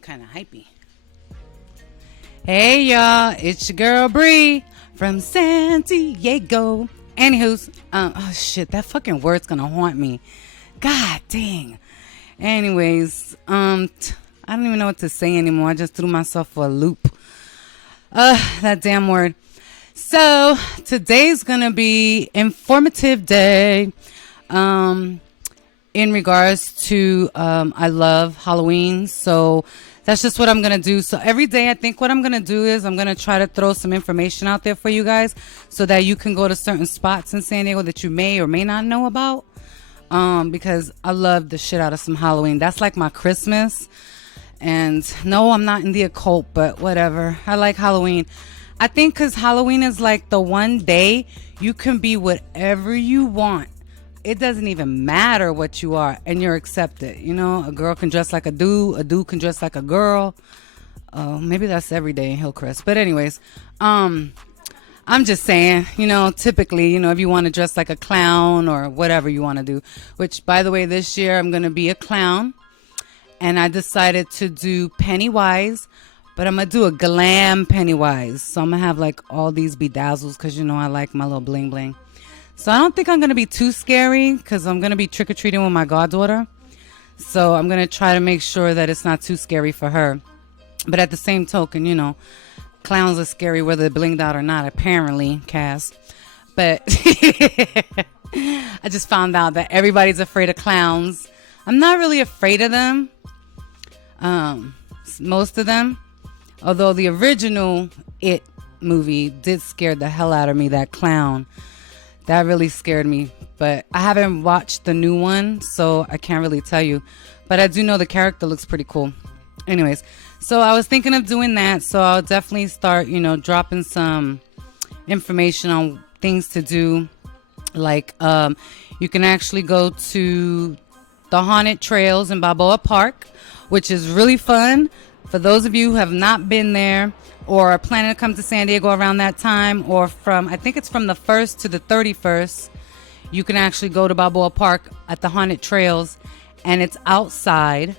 kind of hypey. Hey y'all, it's your girl Bri from San Diego. Anywho's, oh shit, that fucking word's gonna haunt me. God dang. Anyways, I don't even know what to say anymore. I just threw myself for a loop. That damn word. So today's gonna be informative day. In regards to, I love Halloween, so that's just what I'm going to do. So every day, I think what I'm going to do is I'm going to try to throw some information out there for you guys so that you can go to certain spots in San Diego that you may or may not know about, because I love the shit out of some Halloween. That's like my Christmas. And no, I'm not in the occult, but whatever. I like Halloween. I think because Halloween is like the one day you can be whatever you want. It doesn't even matter what you are, and you're accepted. You know, a girl can dress like a dude can dress like a girl. Maybe that's every day in Hillcrest. But anyways, I'm just saying, you know, typically, you know, if you want to dress like a clown or whatever you want to do, which, by the way, this year I'm going to be a clown, and I decided to do Pennywise, but I'm going to do a glam Pennywise. So I'm going to have like all these bedazzles because, you know, I like my little bling bling. So I don't think I'm going to be too scary because I'm going to be trick-or-treating with my goddaughter. So I'm going to try to make sure that it's not too scary for her. But at the same token, you know, clowns are scary whether they're blinged out or not, apparently, Cass. But I just found out that everybody's afraid of clowns. I'm not really afraid of them. Most of them. Although the original It movie did scare the hell out of me, that clown. That really scared me, but I haven't watched the new one, so I can't really tell you. But I do know the character looks pretty cool. Anyways, so I was thinking of doing that, so I'll definitely start, you know, dropping some information on things to do. Like, you can actually go to the Haunted Trails in Balboa Park, which is really fun. For those of you who have not been there, or are planning to come to San Diego around that time, or I think it's from the 1st to the 31st, you can actually go to Balboa Park at the Haunted Trails, and it's outside,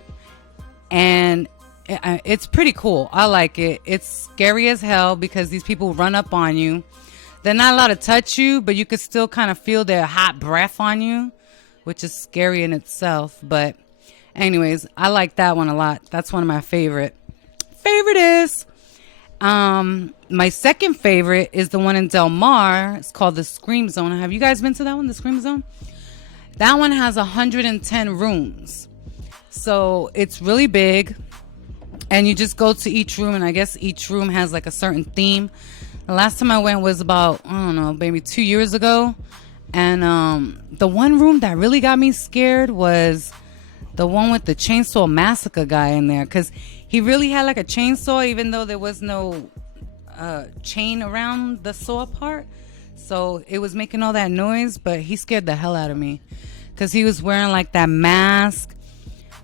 and it's pretty cool. I like it. It's scary as hell because these people run up on you. They're not allowed to touch you, but you can still kind of feel their hot breath on you, which is scary in itself. But anyways, I like that one a lot. That's one of my favorite. My second favorite is the one in Del Mar. It's called the Scream Zone. Have you guys been to that one, the Scream Zone? That one has 110 rooms. So it's really big. And you just go to each room, and I guess each room has like a certain theme. The last time I went was about, I don't know, maybe 2 years ago. And the one room that really got me scared was the one with the Chainsaw Massacre guy in there. Because he really had like a chainsaw, even though there was no chain around the saw part. So it was making all that noise, but he scared the hell out of me. Because he was wearing like that mask.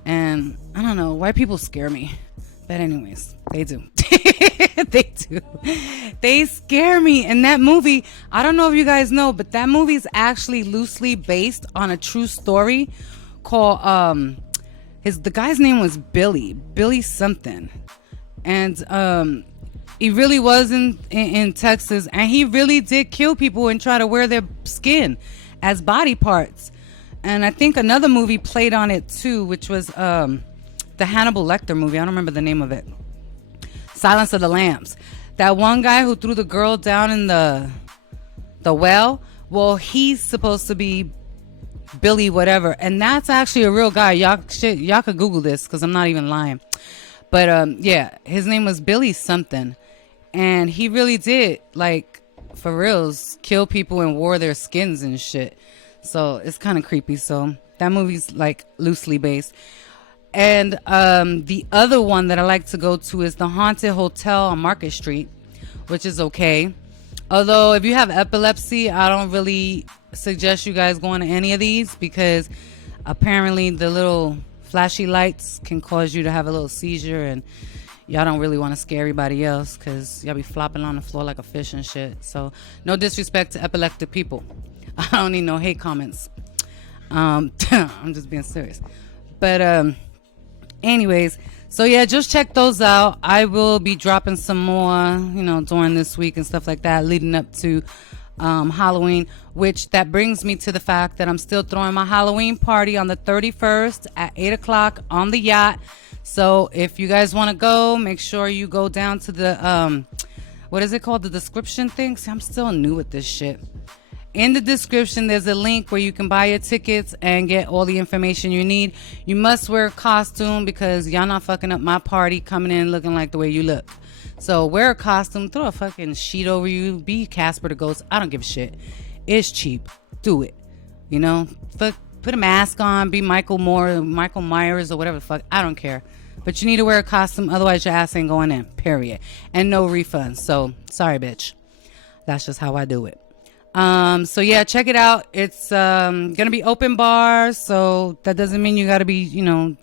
And I don't know, white people scare me. But anyways, they do. They do. They scare me. And that movie, I don't know if you guys know, but that movie is actually loosely based on a true story called, the guy's name was Billy something. And he really was in Texas, and he really did kill people and try to wear their skin as body parts. And I think another movie played on it too, which was the Hannibal Lecter movie. I don't remember the name of it. Silence of the Lambs. That one guy who threw the girl down in the well. Well, he's supposed to be Billy whatever, and that's actually a real guy. Y'all could Google this because I'm not even lying. But yeah, his name was Billy something, and he really did, like, for reals, kill people and wore their skins and shit. So it's kind of creepy. So that movie's like loosely based. And the other one that I like to go to is the Haunted Hotel on Market Street, which is okay. Although if you have epilepsy, I don't really suggest you guys going to any of these because apparently the little flashy lights can cause you to have a little seizure, and y'all don't really want to scare everybody else because y'all be flopping on the floor like a fish and shit. So no disrespect to epileptic people. I don't need no hate comments. I'm just being serious. But Anyways, so yeah, just check those out. I will be dropping some more, during this week and stuff like that, leading up to Halloween, which that brings me to the fact that I'm still throwing my Halloween party on the 31st at 8 o'clock on the yacht. So if you guys want to go, make sure you go down to the, what is it called? The description thing. See, I'm still new with this shit. In the description, there's a link where you can buy your tickets and get all the information you need. You must wear a costume because y'all not fucking up my party coming in looking like the way you look. So wear a costume, throw a fucking sheet over you, be Casper the Ghost. I don't give a shit. It's cheap. Do it. Put a mask on, be Michael Myers or whatever the fuck. I don't care. But you need to wear a costume, otherwise your ass ain't going in, period. And no refunds. So, sorry, bitch. That's just how I do it. So yeah, check it out. It's gonna be open bars, so that doesn't mean you gotta be,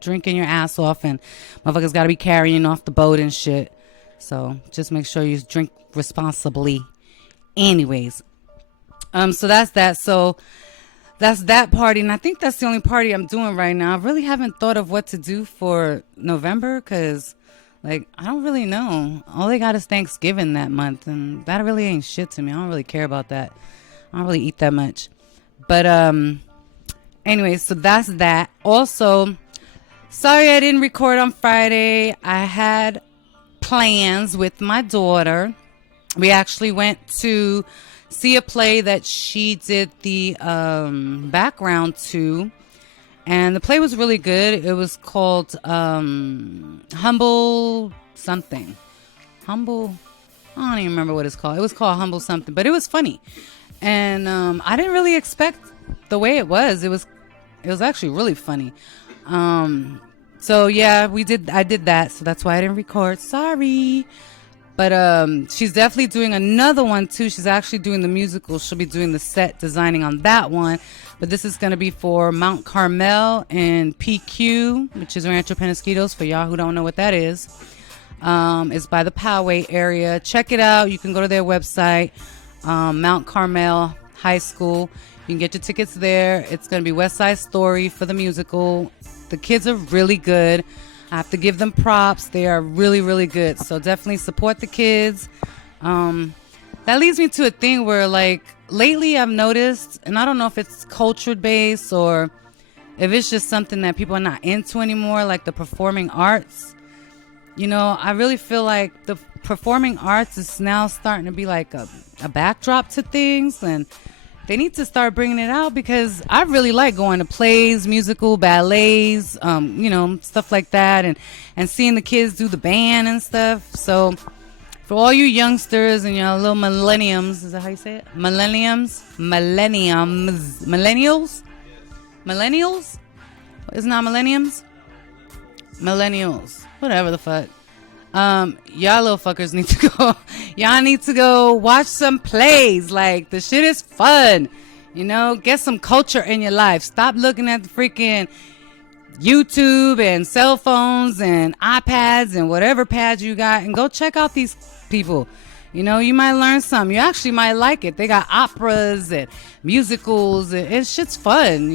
drinking your ass off and motherfuckers gotta be carrying off the boat and shit. So just make sure you drink responsibly. Anyways, so that's that. So that's that party, and I think that's the only party I'm doing right now. I really haven't thought of what to do for November because, I don't really know. All they got is Thanksgiving that month, and that really ain't shit to me. I don't really care about that. I don't really eat that much. But anyway, so that's that. Also, sorry I didn't record on Friday. I had plans with my daughter. We actually went to see a play that she did the background to. And the play was really good. It was called Humble Something. I don't even remember what it's called. It was called Humble Something, but it was funny. And I didn't really expect the way it was. It was actually really funny. So yeah, I did that. So that's why I didn't record. Sorry. But she's definitely doing another one too. She's actually doing the musical. She'll be doing the set designing on that one. But this is going to be for Mount Carmel and PQ, which is Rancho Penasquitos. For y'all who don't know what that is, it's by the Poway area. Check it out. You can go to their website, Mount Carmel High School. You can get your tickets there. It's going to be West Side Story for the musical. The kids are really good. I have to give them props. They are really, really good. So definitely support the kids. That leads me to a thing where, lately I've noticed, and I don't know if it's culture based or if it's just something that people are not into anymore, like the performing arts. I really feel like the performing arts is now starting to be like a backdrop to things, and they need to start bringing it out because I really like going to plays, musical, ballets, stuff like that, and seeing the kids do the band and stuff. So for all you youngsters and your little millenniums, is that how you say it? Millennials? It's not millenniums? Millennials. Whatever the fuck. Y'all little fuckers need to go. Y'all need to go watch some plays. The shit is fun. Get some culture in your life. Stop looking at the freaking YouTube and cell phones and iPads and whatever pads you got, and go check out these people. You might learn something. You actually might like it. They got operas and musicals. It's shit's fun.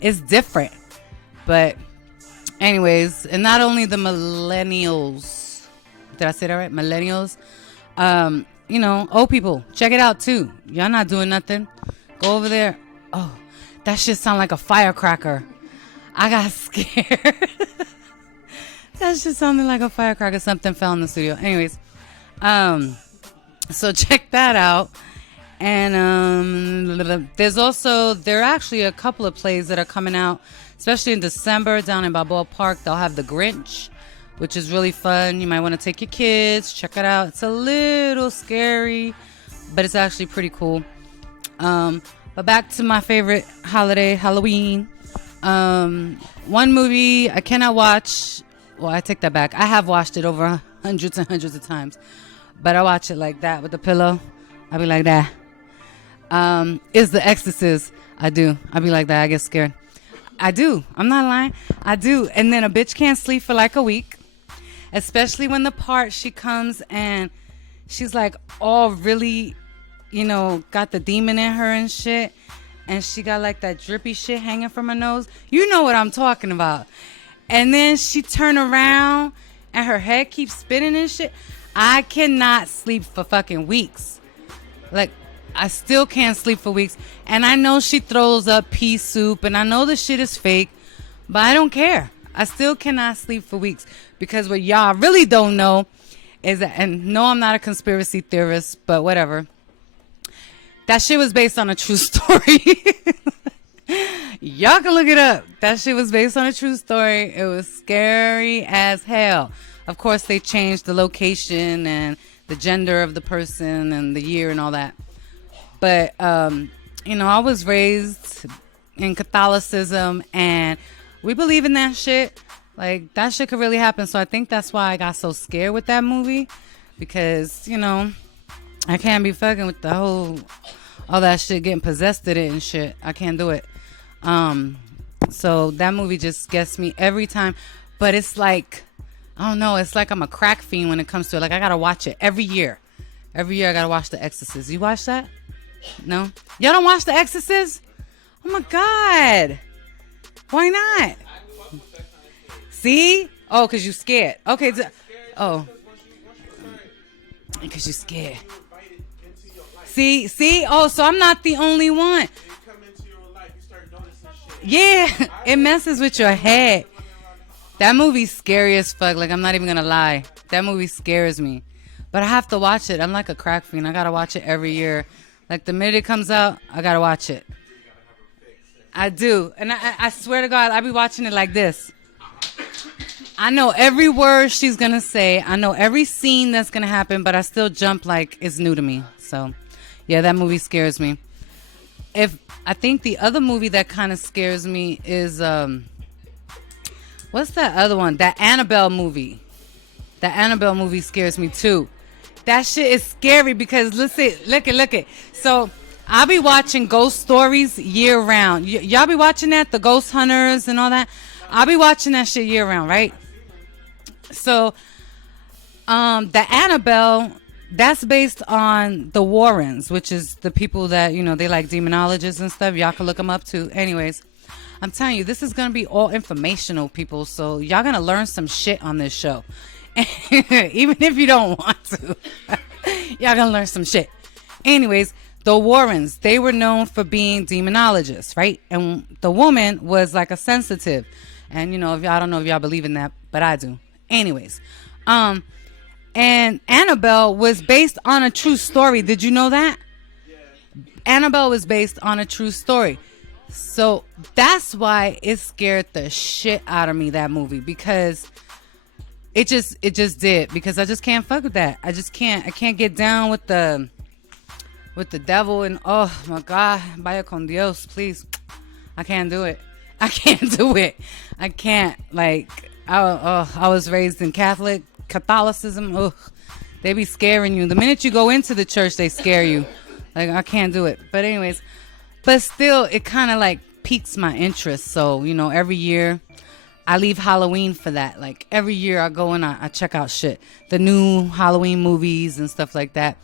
It's different. But anyways, and not only the millennials. Did I say that right? Millennials. Old people. Check it out too. Y'all not doing nothing. Go over there. Oh, that shit sound like a firecracker. I got scared. That shit sounded like a firecracker. Something fell in the studio. Anyways, so check that out. And there are actually a couple of plays that are coming out, especially in December down in Balboa Park. They'll have The Grinch, which is really fun. You might want to take your kids. Check it out. It's a little scary, but it's actually pretty cool. But back to my favorite holiday, Halloween. One movie I cannot watch. Well, I take that back. I have watched it over hundreds and hundreds of times, but I watch it like that with the pillow. I be like that. Is The Exorcist. I do. I be like that. I get scared. I do. I'm not lying. I do. And then a bitch can't sleep for a week, especially when the part she comes and she's all really, got the demon in her and shit. And she got that drippy shit hanging from her nose. You know what I'm talking about. And then she turned around and her head keeps spinning and shit. I cannot sleep for fucking weeks. Like, I still can't sleep for weeks. And I know she throws up pea soup and I know the shit is fake, but I don't care. I still cannot sleep for weeks because what y'all really don't know is that, and no, I'm not a conspiracy theorist, but whatever. That shit was based on a true story. Y'all can look it up. That shit was based on a true story. It was scary as hell. Of course, they changed the location and the gender of the person and the year and all that. But, I was raised in Catholicism and we believe in that shit. Like, that shit could really happen. So I think that's why I got so scared with that movie. Because, I can't be fucking with all that shit getting possessed in it and shit. I can't do it. So that movie just gets me every time. But it's like, I don't know. It's like I'm a crack fiend when it comes to it. Like, I gotta watch it every year. Every year I gotta watch The Exorcist. You watch that? No? Y'all don't watch The Exorcist? Oh my God. Why not? See? Oh, because you scared. Okay. Oh. Because you scared. See? Oh, so I'm not the only one. Yeah, it messes with your head. That movie's scary as fuck. Like, I'm not even gonna lie. That movie scares me. But I have to watch it. I'm like a crack fiend. I gotta watch it every year. Like, the minute it comes out, I gotta watch it. I do. And I swear to God, I be watching it like this. I know every word she's gonna say. I know every scene that's gonna happen, but I still jump like it's new to me. So, yeah, that movie scares me. I think the other movie that kind of scares me is what's that other one? That Annabelle movie. That Annabelle movie scares me too. That shit is scary because look it. So I'll be watching ghost stories year round. Y'all be watching that, the ghost hunters and all that. I'll be watching that shit year round, right? So the Annabelle, that's based on the Warrens, which is the people that, they like demonologists and stuff. Y'all can look them up too. Anyways, I'm telling you, this is going to be all informational, people. So y'all going to learn some shit on this show. Even if you don't want to. Y'all going to learn some shit. Anyways, the Warrens, they were known for being demonologists, right? And the woman was like a sensitive. And, if y'all don't know if y'all believe in that, but I do. Anyways, and Annabelle was based on a true story. Did you know that? Yeah. Annabelle was based on a true story. So that's why it scared the shit out of me, that movie, because it just did, because I just can't fuck with that. I can't get down with the devil and, oh my God, vaya con Dios, please. I can't do it. I can't, like, I was raised in Catholicism. Ugh, they be scaring you. The minute you go into the church, they scare you. Like, I can't do it. But anyways, but still, it kind of like piques my interest. So, every year I leave Halloween for that. Like, every year I go and I check out shit, the new Halloween movies and stuff like that.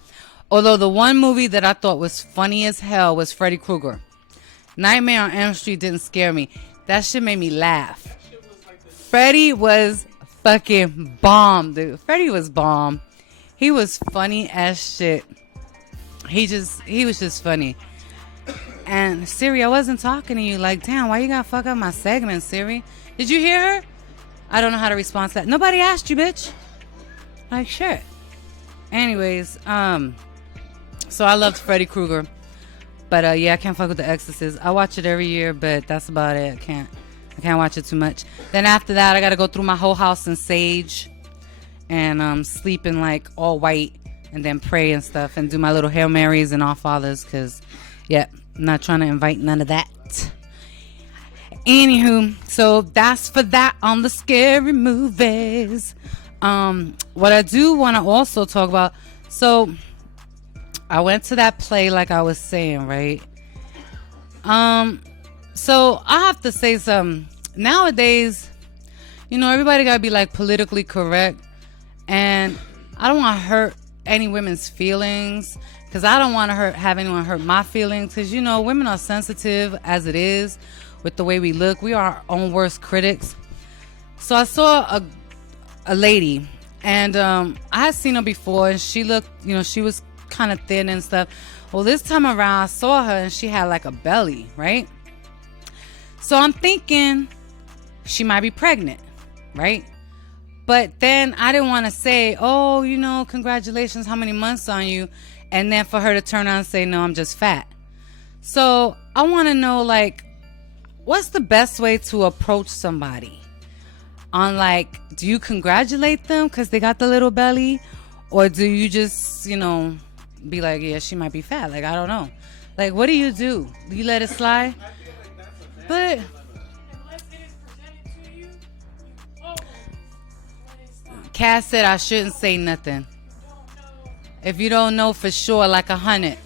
Although the one movie that I thought was funny as hell was Freddy Krueger. Nightmare on Elm Street didn't scare me. That shit made me laugh. Freddy was fucking bomb, dude. Freddy was bomb. He was funny as shit. He was just funny. And Siri, I wasn't talking to you. Like, damn, why you gotta fuck up my segment, Siri? Did you hear her? I don't know how to respond to that. Nobody asked you, bitch. Like, shit. Anyways, so I loved Freddy Krueger. But yeah, I can't fuck with The Exorcist. I watch it every year, but that's about it. I can't watch it too much. Then after that, I gotta go through my whole house in sage and sleep in like all white and then pray and stuff and do my little Hail Marys and All Fathers, because yeah, I'm not trying to invite none of that. Anywho, so that's for that on the scary movies. What I do want to also talk about, so I went to that play, like I was saying, right? So I have to say something. Nowadays, everybody gotta be like politically correct, and I don't want to hurt any women's feelings, because I don't want to have anyone hurt my feelings, because women are sensitive as it is with the way we look. We are our own worst critics. So I saw a lady, and I had seen her before, and she looked, she was kind of thin and stuff. Well, this time around, I saw her, and she had like a belly, right? So I'm thinking she might be pregnant, right? But then I didn't want to say, oh, congratulations, how many months on you? And then for her to turn around and say, no, I'm just fat. So I want to know, like, what's the best way to approach somebody? On, like, do you congratulate them because they got the little belly? Or do you just, be like, yeah, she might be fat? Like, I don't know. Like, what do? Do you let it slide? But Cass said I shouldn't say nothing. If you don't know for sure, like 100.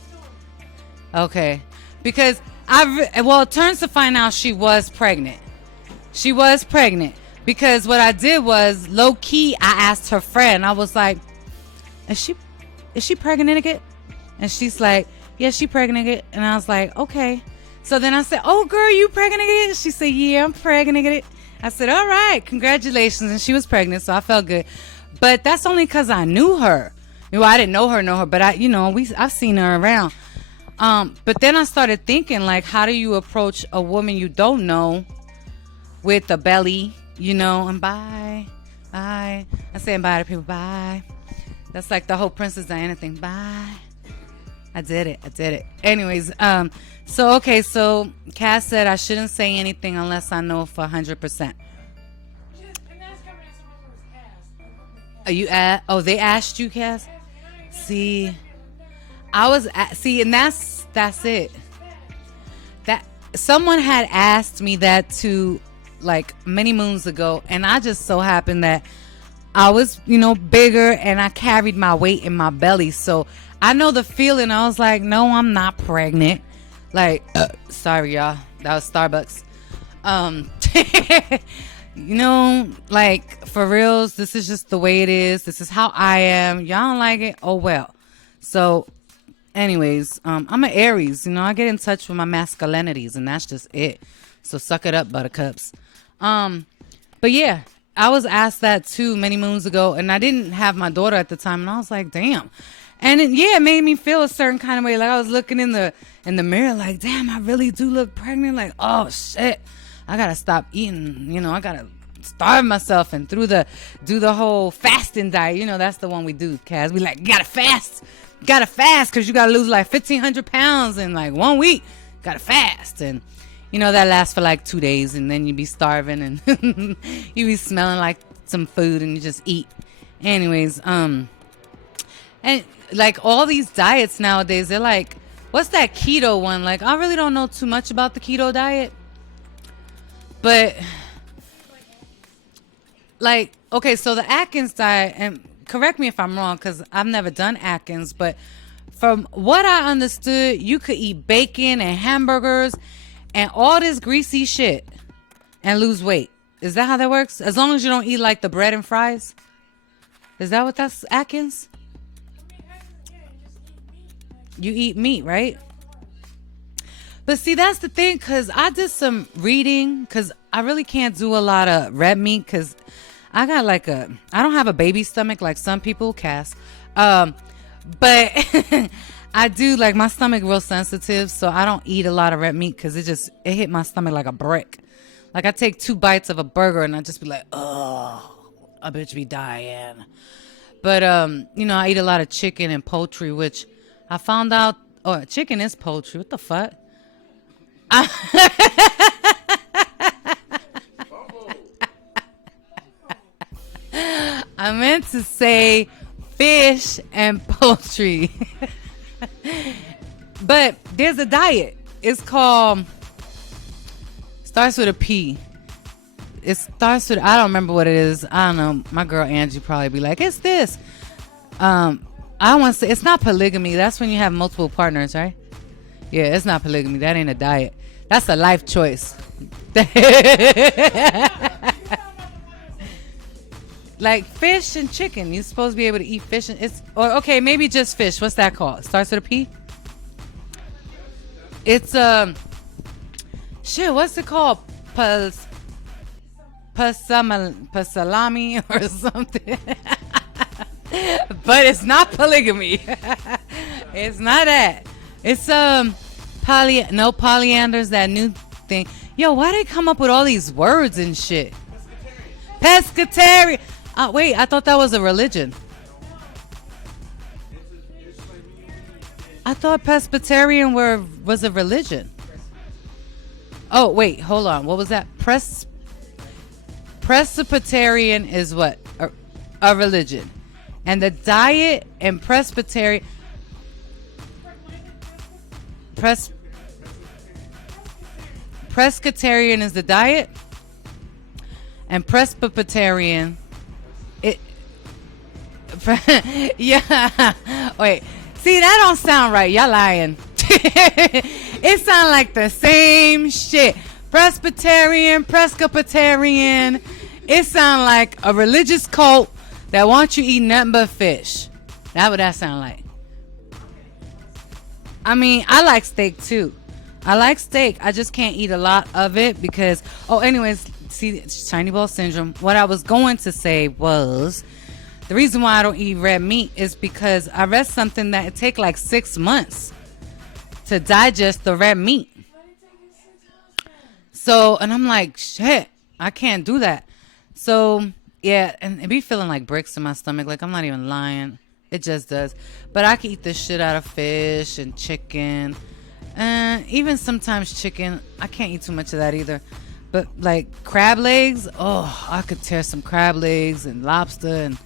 Okay. Because it turns to find out she was pregnant. She was pregnant. Because what I did was, low key, I asked her friend. I was like, is she pregnant again? And she's like, yeah, she pregnant again. And I was like, okay. So then I said, oh, girl, you pregnant again? She said, yeah, I'm pregnant again. I said, all right, congratulations. And she was pregnant, so I felt good. But that's only because I knew her. I didn't know her, but I've seen her around. But then I started thinking, like, how do you approach a woman you don't know with a belly, and bye. I say bye to people, bye. That's like the whole Princess Diana thing, bye. I did it. Anyways, so Cass said I shouldn't say anything unless I know for 100%. Are you they asked you, Cass? See, and that's it. That someone had asked me that too, like many moons ago, and I just so happened that I was, bigger, and I carried my weight in my belly, so I know the feeling. I was like, no, I'm not pregnant. Like, sorry, y'all, that was Starbucks. Like, for reals, this is just the way it is. This is how I am. Y'all don't like it? Oh, well. So, anyways, I'm an Aries. I get in touch with my masculinities, and that's just it. So, suck it up, buttercups. But yeah, I was asked that too many moons ago, and I didn't have my daughter at the time, and I was like, damn. And it made me feel a certain kind of way. Like, I was looking in the mirror, like, damn, I really do look pregnant. Like, oh shit, I gotta stop eating. I gotta starve myself and do the whole fasting diet. That's the one we do, Kaz. We like, gotta fast because you gotta lose like 1,500 pounds in like 1 week. Gotta fast, and that lasts for like 2 days, and then you be starving and you be smelling like some food, and you just eat. Anyways, and like all these diets nowadays, they're like, what's that keto one? Like, I really don't know too much about the keto diet, but like, okay, so the Atkins diet, and correct me if I'm wrong, because I've never done Atkins, but from what I understood, you could eat bacon and hamburgers and all this greasy shit and lose weight. Is that how that works? As long as you don't eat like the bread and fries? Is that what that's Atkins? You eat meat, right? But see, that's the thing, because I did some reading, because I really can't do a lot of red meat, because I got like I don't have a baby stomach like some people, Cass. But I do, like, my stomach real sensitive, so I don't eat a lot of red meat, because it hit my stomach like a brick. Like, I take 2 bites of a burger, and I just be like, oh, a bitch be dying. But, I eat a lot of chicken and poultry, which I found out, chicken is poultry. What the fuck? I meant to say fish and poultry. But there's a diet. It's called, starts with a P. It starts with, I don't remember what it is. I don't know. My girl Angie probably be like, it's this. I want to say, it's not polygamy. That's when you have multiple partners, right? Yeah, it's not polygamy. That ain't a diet. That's a life choice. Like fish and chicken. You're supposed to be able to eat fish. Okay, maybe just fish. What's that called? Starts with a P? It's, shit, what's it called? pasalami or something. But it's not polygamy. It's not that. It's polyanders, that new thing. Yo, why they come up with all these words and shit? Pescatarian. Wait, I thought that was a religion. I thought Presbyterian was a religion. Oh, wait, hold on. What was that? Presbyterian is what? A religion. And the diet and Presbyterian... Presbyterian is the diet, and Presbyterian, yeah. Wait, see, that don't sound right. Y'all lying. It sounds like the same shit. Presbyterian. It sounds like a religious cult that wants you eat nothing but fish. That's what that sound like. I mean, I like steak too. I just can't eat a lot of it because, anyways, see, shiny ball syndrome. What I was going to say was the reason why I don't eat red meat is because I read something that it take like 6 months to digest the red meat. So, and I'm like, shit, I can't do that. So, yeah, and it be feeling like bricks in my stomach. Like, I'm not even lying. It just does. But I can eat the shit out of fish and chicken. Even sometimes chicken. I can't eat too much of that either. But like crab legs, I could tear some crab legs and lobster and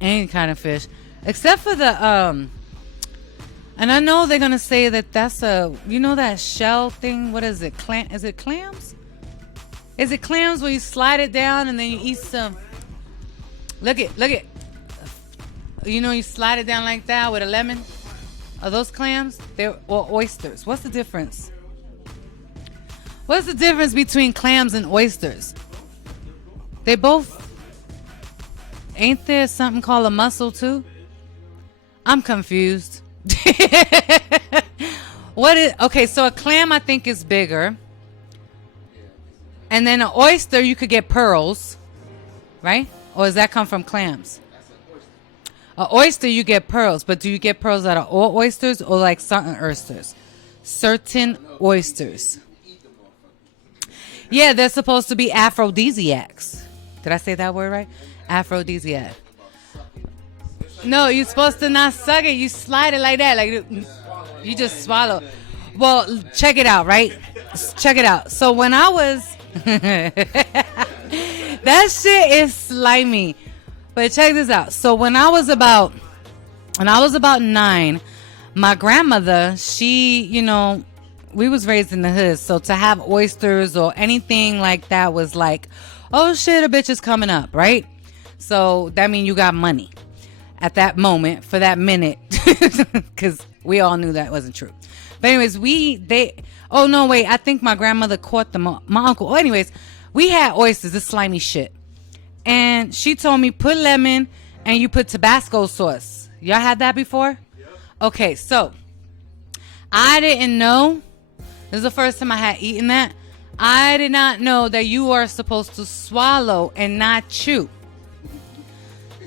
any kind of fish. Except for the, and I know they're going to say that that's that shell thing? What is it? Is it clams? Is it clams where you slide it down and then you eat some? Look it. You slide it down like that with a lemon. Are those clams? Or oysters? What's the difference? What's the difference between clams and oysters? They both... Ain't there something called a mussel too? I'm confused. Okay, so a clam I think is bigger. And then an oyster, you could get pearls. Right? Or does that come from clams? An oyster, you get pearls, but do you get pearls out of all oysters or like certain oysters? Certain oysters. Yeah, they're supposed to be aphrodisiacs. Did I say that word right? Aphrodisiac. No, you're supposed to not suck it. You slide it like that. Like you just swallow. Well, check it out, right? Check it out. So when I was... that shit is slimy. But check this out. So when I was about 9, my grandmother, she, we was raised in the hood. So to have oysters or anything like that was like, oh shit, a bitch is coming up, right? So that means you got money at that moment for that minute. Because we all knew that wasn't true. But anyways, I think my grandmother caught my uncle. Oh, anyways, we had oysters, this slimy shit. And she told me, put lemon and you put Tabasco sauce. Y'all had that before? Yep. Okay, so I didn't know. This is the first time I had eaten that. I did not know that you are supposed to swallow and not chew.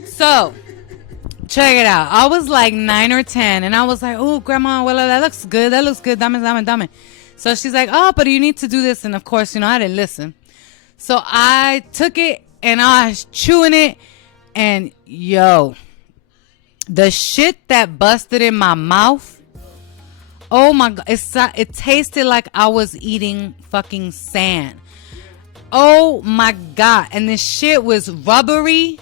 So, check it out. I was like 9 or 10 and I was like, oh, grandma, well, that looks good. Dame. So she's like, oh, but you need to do this. And of course, I didn't listen. So I took it. And I was chewing it, and yo, the shit that busted in my mouth, oh my God, it tasted like I was eating fucking sand. Oh my God, and this shit was rubbery,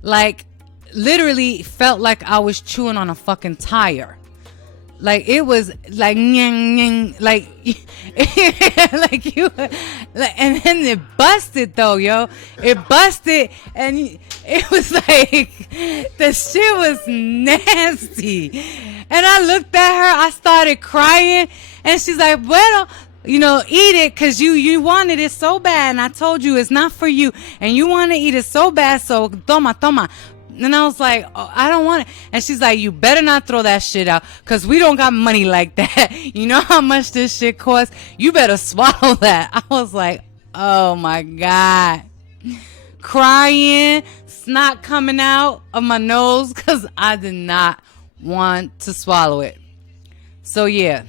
like literally felt like I was chewing on a fucking tire. Like it was like like like you like, and then it busted though, yo. It busted and it was like the shit was nasty. And I looked at her, I started crying, and she's like, "Bueno, eat it because you wanted it so bad, and I told you it's not for you, and you want to eat it so bad, so toma." And I was like, oh, I don't want it. And she's like, you better not throw that shit out because we don't got money like that. You know how much this shit costs? You better swallow that. I was like, oh my God. crying, snot coming out of my nose because I did not want to swallow it. So yeah,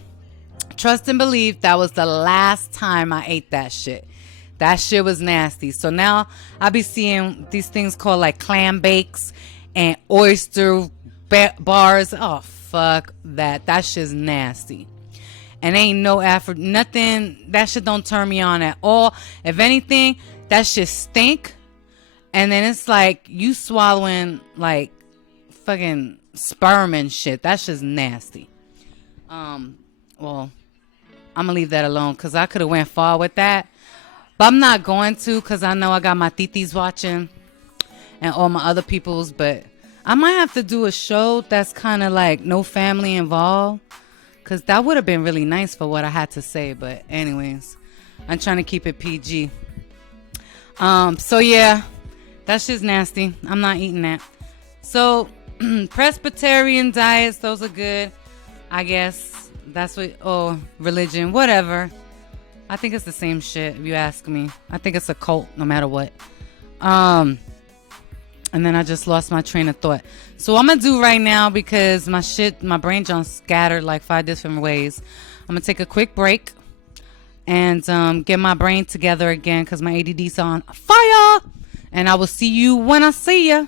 trust and believe that was the last time I ate that shit. That shit was nasty. So now I be seeing these things called like clam bakes and oyster bars. Oh, fuck that. That shit's nasty. And ain't no effort, nothing. That shit don't turn me on at all. If anything, that shit stink. And then it's like you swallowing like fucking sperm and shit. That shit's nasty. Well, I'm gonna leave that alone because I could have went far with that. But I'm not going to because I know I got my titis watching and all my other peoples. But I might have to do a show that's kind of like no family involved. Because that would have been really nice for what I had to say. But anyways, I'm trying to keep it PG. So yeah, that shit's nasty. I'm not eating that. So Presbyterian diets, those are good. I guess that's what, or religion, whatever. I think it's the same shit if you ask me. I think it's a cult no matter what. And then I just lost my train of thought. So what I'm going to do right now, because my brain just scattered like 5 different ways. I'm going to take a quick break and get my brain together again because my ADD's on fire. And I will see you when I see you.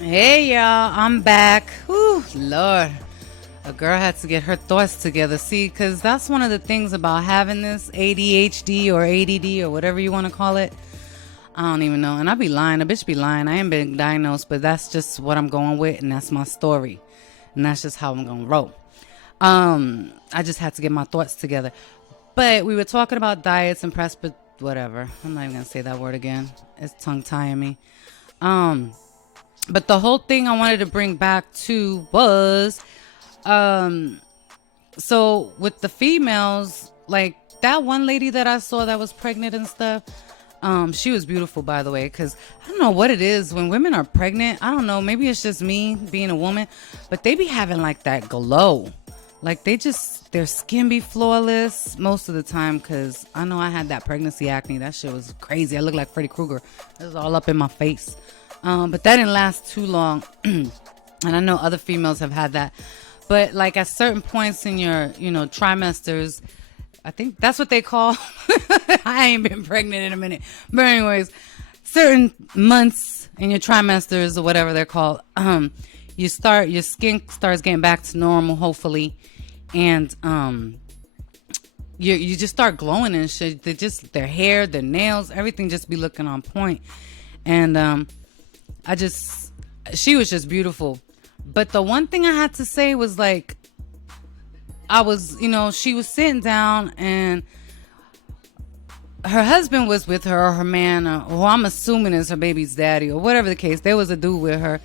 Hey y'all, I'm back. Whew, Lord. A girl had to get her thoughts together. See, because that's one of the things about having this ADHD or ADD or whatever you want to call it. I don't even know. And I be lying. A bitch be lying. I ain't been diagnosed, but that's just what I'm going with. And that's my story. And that's just how I'm going to roll. I just had to get my thoughts together. But we were talking about diets and whatever. I'm not even going to say that word again. It's tongue tying me. But the whole thing I wanted to bring back to was, so with the females, like that one lady that I saw that was pregnant and stuff, she was beautiful, by the way, because I don't know what it is when women are pregnant. I don't know, maybe it's just me being a woman, but they be having like that glow. Like their skin be flawless most of the time. Cause I know I had that pregnancy acne. That shit was crazy. I looked like Freddy Krueger. It was all up in my face. But that didn't last too long. And I know other females have had that. But like at certain points in your, trimesters, I think that's what they call. I ain't been pregnant in a minute. But anyways, certain months in your trimesters or whatever they're called, your skin starts getting back to normal, hopefully. And you just start glowing and shit. Their hair, their nails, everything just be looking on point. And she was just beautiful. But the one thing I had to say was like, she was sitting down and her husband was with her, or her man, or who I'm assuming is her baby's daddy, or whatever the case. There was a dude with her.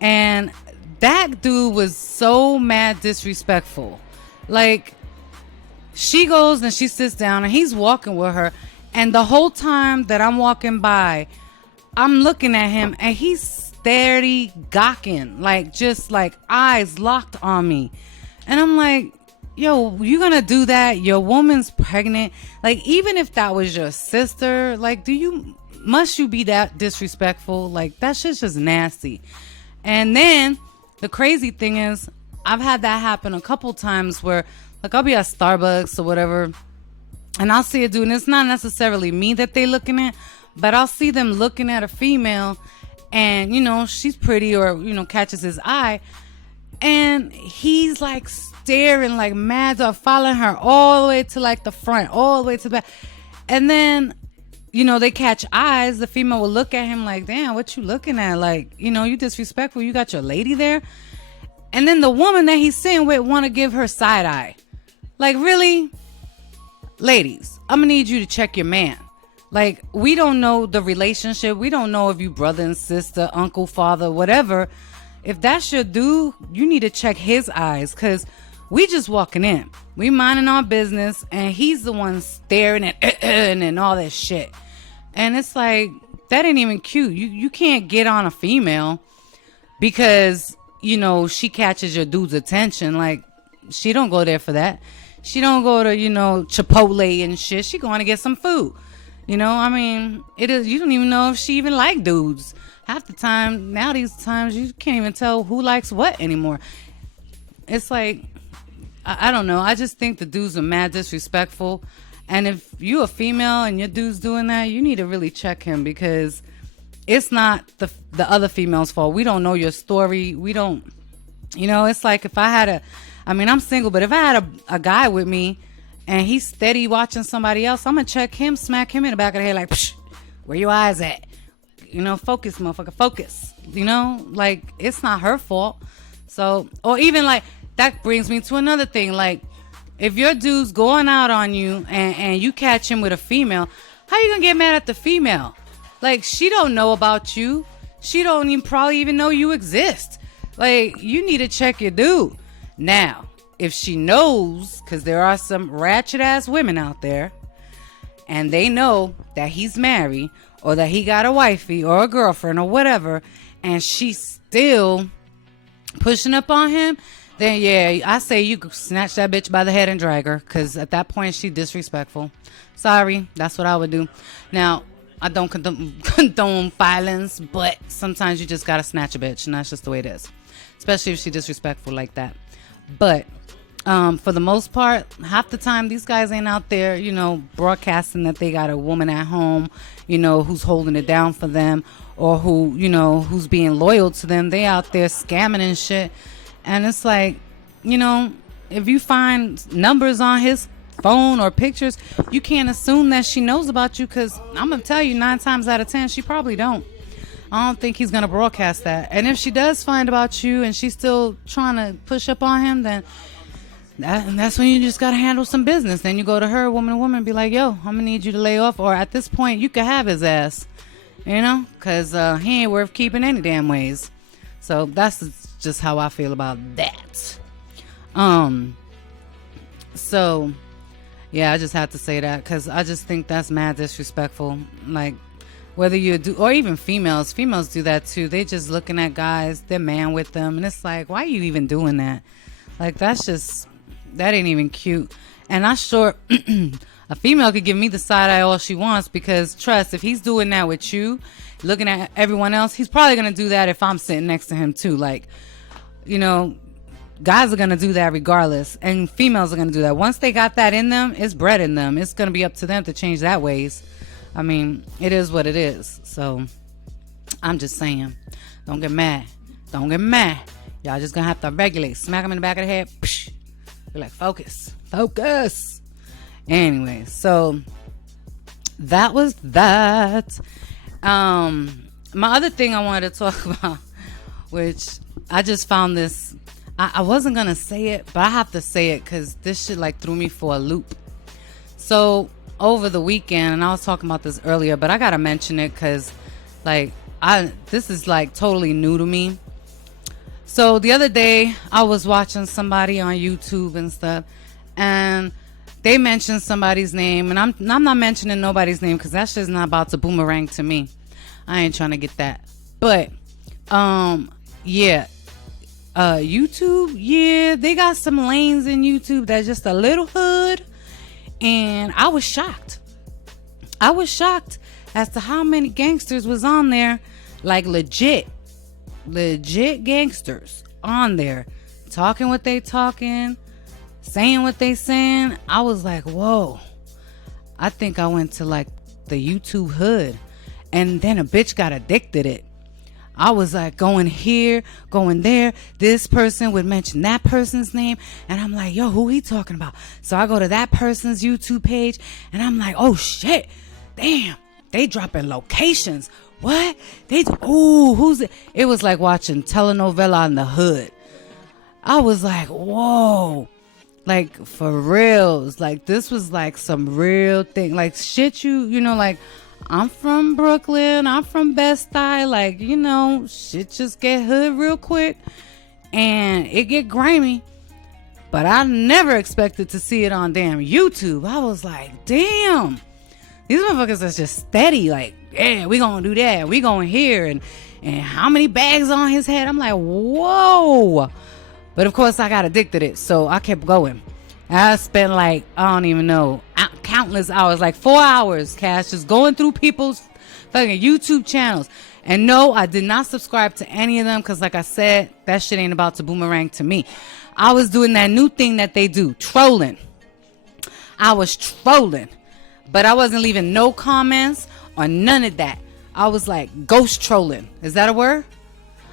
And that dude was so mad disrespectful. Like, she goes and she sits down and he's walking with her. And the whole time that I'm walking by, I'm looking at him and he's steady gawking, like just like eyes locked on me. And I'm like, yo, you gonna do that? Your woman's pregnant. Like, even if that was your sister, like, must you be that disrespectful? Like, that shit's just nasty. And then the crazy thing is, I've had that happen a couple times where, like, I'll be at Starbucks or whatever, and I'll see a dude, and it's not necessarily me that they looking at, but I'll see them looking at a female, and, she's pretty, or, catches his eye, and he's, like, staring, like, mad dog, following her all the way to, like, the front, all the way to the back. And then, they catch eyes. The female will look at him like, damn, what you looking at? Like, you disrespectful. You got your lady there. And then the woman that he's sitting with want to give her side eye. Like, really? Ladies, I'm going to need you to check your man. Like, we don't know the relationship. We don't know if you brother and sister, uncle, father, whatever. If that's your dude, you need to check his eyes, because we just walking in. We minding our business, and he's the one staring at and all that shit. And it's like, that ain't even cute. You can't get on a female because, she catches your dude's attention. Like, she don't go there for that. She don't go to, Chipotle and shit. She going to get some food. I mean, it is. You don't even know if she even like dudes. Half the time, now these times, you can't even tell who likes what anymore. It's like, I don't know. I just think the dudes are mad disrespectful. And if you a female and your dude's doing that, you need to really check him, because it's not the other female's fault. We don't know your story. We don't, it's like if I had I'm single, but if I had a guy with me and he's steady watching somebody else, I'm going to check him, smack him in the back of the head like, psh, where your eyes at? Focus, motherfucker, focus. Like, it's not her fault. So, or even like, that brings me to another thing. Like, if your dude's going out on you and you catch him with a female, how you gonna get mad at the female? Like, she don't know about you. She don't even probably even know you exist. Like, you need to check your dude. Now, if she knows, because there are some ratchet ass women out there, and they know that he's married, or that he got a wifey or a girlfriend or whatever, and she's still pushing up on him, then yeah, I say you snatch that bitch by the head and drag her, because at that point she disrespectful. Sorry, that's what I would do. Now, I don't condone violence, but sometimes you just gotta snatch a bitch, and that's just the way it is, especially if she disrespectful like that. But for the most part, half the time these guys ain't out there, broadcasting that they got a woman at home, who's holding it down for them, or who, who's being loyal to them. They out there scamming and shit. And it's like, if you find numbers on his phone or pictures, you can't assume that she knows about you, because I'm going to tell you 9 times out of 10, she probably don't. I don't think he's going to broadcast that. And if she does find about you and she's still trying to push up on him, then that's when you just got to handle some business. Then you go to her, woman to woman, and be like, yo, I'm going to need you to lay off. Or at this point, you could have his ass, because he ain't worth keeping any damn ways. So that's just how I feel about that. So, yeah, I just had to say that, because I just think that's mad disrespectful. Like, whether you do, or even females do that too. They just looking at guys, they're man with them, and it's like, why are you even doing that? Like, that's just That ain't even cute. And I sure a female could give me the side eye all she wants, because trust, if he's doing that with you, looking at everyone else, he's probably gonna do that if I'm sitting next to him too. Like, you know, guys are gonna do that regardless, and females are gonna do that. Once they got that in them, it's bred in them. It's gonna be up to them to change that ways. I mean, it is what it is. So I'm just saying, don't get mad. Don't get mad. Y'all just gonna have to regulate. Smack them in the back of the head. Psh. Be like, focus. Focus. Anyway, so that was that. My other thing I wanted to talk about, which I just found this. I wasn't gonna say it, but I have to say it because this shit like threw me for a loop. So over the weekend, and I was talking about this earlier, but I gotta mention it because like this is like totally new to me. So the other day I was watching somebody on YouTube and stuff, and they mentioned somebody's name, and I'm not mentioning nobody's name because that shit's not about to boomerang to me. I ain't trying to get that. But yeah. YouTube, yeah, they got some lanes in YouTube that's just a little hood, and I was shocked. I was shocked as to how many gangsters was on there, like legit gangsters on there, talking what they talking, saying what they saying. I was like, whoa, I think I went to like the YouTube hood, and then a bitch got addicted it. I was like going here, going there. This person would mention that person's name, and I'm like, yo, who he talking about? So I go to that person's YouTube page, and I'm like, oh shit, damn, they dropping locations. What? Who's it? It was like watching telenovela in the hood. I was like, whoa, like for reals. Like this was like some real thing, like shit. You know, like. I'm from Brooklyn. I'm from Bed-Stuy. Like, you know, shit just get hood real quick. And it get grimy. But I never expected to see it on damn YouTube. I was like, damn. These motherfuckers are just steady. Like, yeah, we gonna do that. We going here. And how many bags on his head? I'm like, whoa. But of course, I got addicted to it. So I kept going. I spent like, I don't even know, countless hours, like 4 hours, Cash, just going through people's fucking YouTube channels. And no, I did not subscribe to any of them because, like I said, that shit ain't about to boomerang to me. I was doing that new thing that they do, trolling. I was trolling, but I wasn't leaving no comments or none of that. I was like ghost trolling. Is that a word?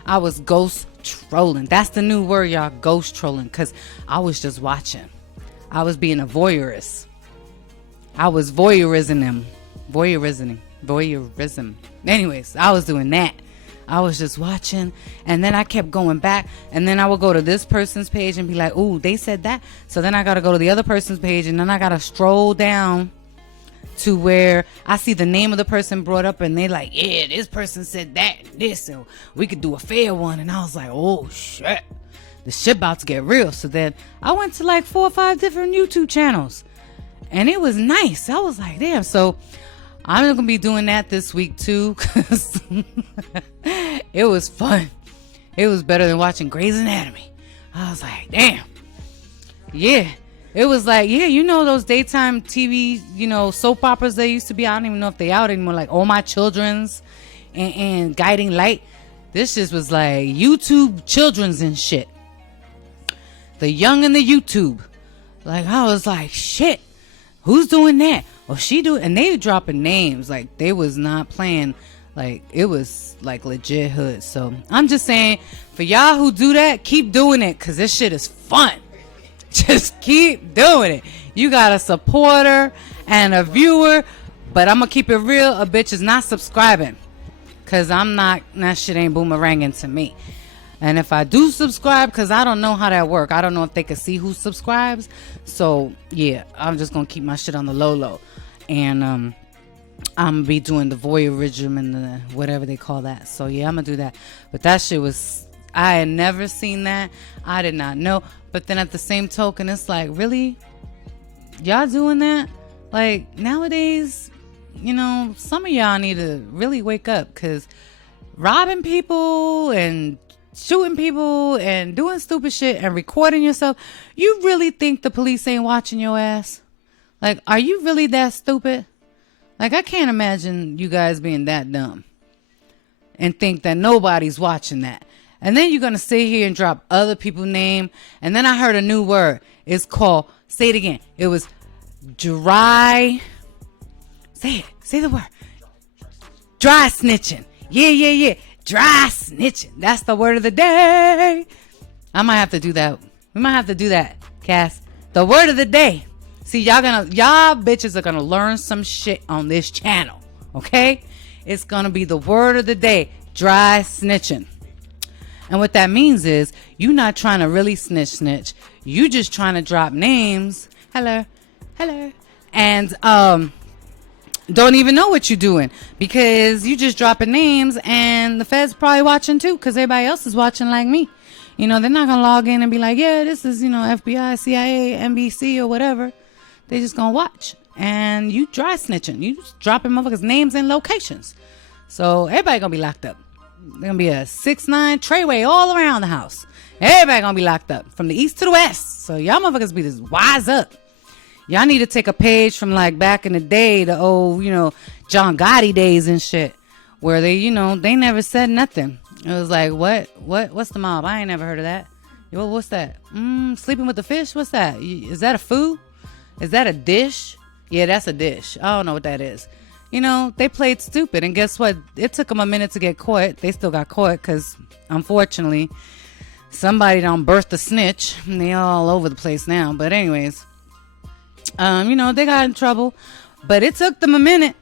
I was ghost trolling. That's the new word, y'all, ghost trolling, because I was just watching. I was being a voyeurist. I was voyeurism. Anyways, I was doing that. I was just watching, and then I kept going back, and then I would go to this person's page and be like, ooh, they said that. So then I got to go to the other person's page, and then I got to stroll down to where I see the name of the person brought up, and they like, yeah, this person said that, this, so we could do a fair one. And I was like, oh, shit. The shit about to get real. So then I went to like 4 or 5 different YouTube channels, and it was nice. I was like, damn. So I'm gonna be doing that this week too, because it was fun. It was better than watching Grey's Anatomy. I was like, damn. Yeah. It was like, yeah, you know those daytime TV, you know, soap operas that used to be. I don't even know if they out anymore. Like All My Children's and Guiding Light. This just was like YouTube children's and shit. The young and the YouTube. Like, I was like, shit, who's doing that? Or she do, and they dropping names. Like, they was not playing. Like, it was like legit hood. So I'm just saying, for y'all who do that, keep doing it, because this shit is fun. Just keep doing it. You got a supporter and a viewer, but I'm gonna keep it real. A bitch is not subscribing, because that shit ain't boomeranging to me. And if I do subscribe, because I don't know how that work, I don't know if they can see who subscribes. So yeah, I'm just gonna keep my shit on the low. And I'm gonna be doing the voyeurism and the whatever they call that. So yeah, I'm gonna do that. But that shit was, I had never seen that. I did not know. But then at the same token, it's like, really, y'all doing that? Like, nowadays, you know, some of y'all need to really wake up, because robbing people and shooting people and doing stupid shit and recording yourself, you really think the police ain't watching your ass? Like, are you really that stupid? Like, I can't imagine you guys being that dumb and think that nobody's watching that. And then you're going to sit here and drop other people's name. And then I heard a new word. It's called, say it again. It was dry. Say it. Say the word. Dry snitching. Yeah. Dry snitching. That's the word of the day. I might have to do that. We might have to do that, Cass. The word of the day. See, y'all bitches are gonna learn some shit on this channel. Okay? It's gonna be the word of the day. Dry snitching. And what that means is you not trying to really snitch. You just trying to drop names. Hello. And don't even know what you're doing because you just dropping names and the feds probably watching too because everybody else is watching like me. You know, they're not going to log in and be like, yeah, this is, FBI, CIA, NBC or whatever. They just going to watch. And you dry snitching. You just dropping motherfuckers' names and locations. So everybody going to be locked up. There's going to be a 6'9" treyway all around the house. Everybody going to be locked up from the east to the west. So y'all motherfuckers be just wise up. Y'all need to take a page from like back in the day, the old, John Gotti days and shit, where they, they never said nothing. It was like, what's the mob? I ain't never heard of that. Yo, what's that? Sleeping with the fish? What's that? Is that a food? Is that a dish? Yeah, that's a dish. I don't know what that is. They played stupid. And guess what? It took them a minute to get caught. They still got caught because, unfortunately, somebody done birthed a snitch. And they all over the place now. But anyways, they got in trouble. But it took them a minute.